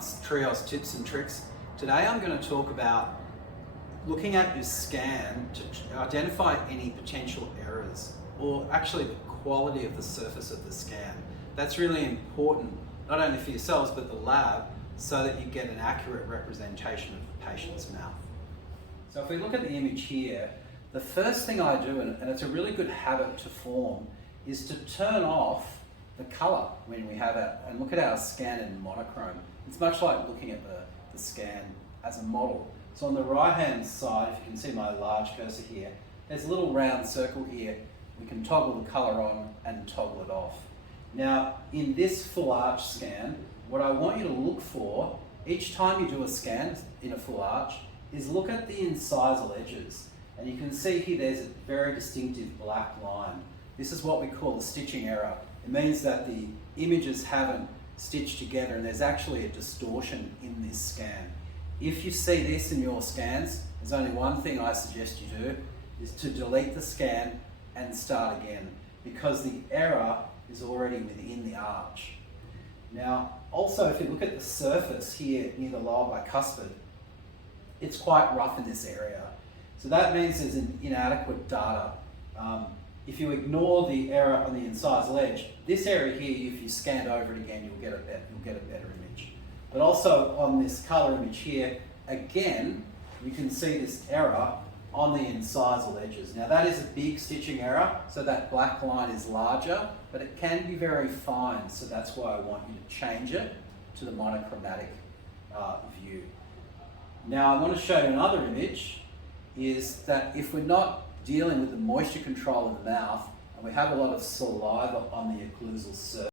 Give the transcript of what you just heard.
Grant's Trios Tips and Tricks. Today I'm going to talk about looking at your scan to identify any potential errors, or actually the quality of the surface of the scan. That's really important, not only for yourselves but the lab, so that you get an accurate representation of the patient's mouth. So if we look at the image here, the first thing I do, and it's a really good habit to form, is to turn off the colour when we have it and look at our scan in monochrome. It's much like looking at the scan as a model. So on the right hand side, if you can see my large cursor here, there's a little round circle here. We can toggle the colour on and toggle it off. Now in this full arch scan, what I want you to look for each time you do a scan in a full arch is look at the incisal edges. And you can see here there's a very distinctive black line. This is what we call the stitching error. It means that the images haven't stitched together and there's actually a distortion in this scan. If you see this in your scans, there's only one thing I suggest you do, is to delete the scan and start again, because the error is already within the arch. Now, also if you look at the surface here near the lower bicuspid, it's quite rough in this area. So that means there's an inadequate data. If you ignore the error on the incisal edge, this area here, if you scan over it again, you'll get a better image. But also on this colour image here, again, you can see this error on the incisal edges. Now that is a big stitching error, so that black line is larger, but it can be very fine, so that's why I want you to change it to the monochromatic view. Now I want to show you another image, is that if we're not dealing with the moisture control in the mouth and we have a lot of saliva on the occlusal surface,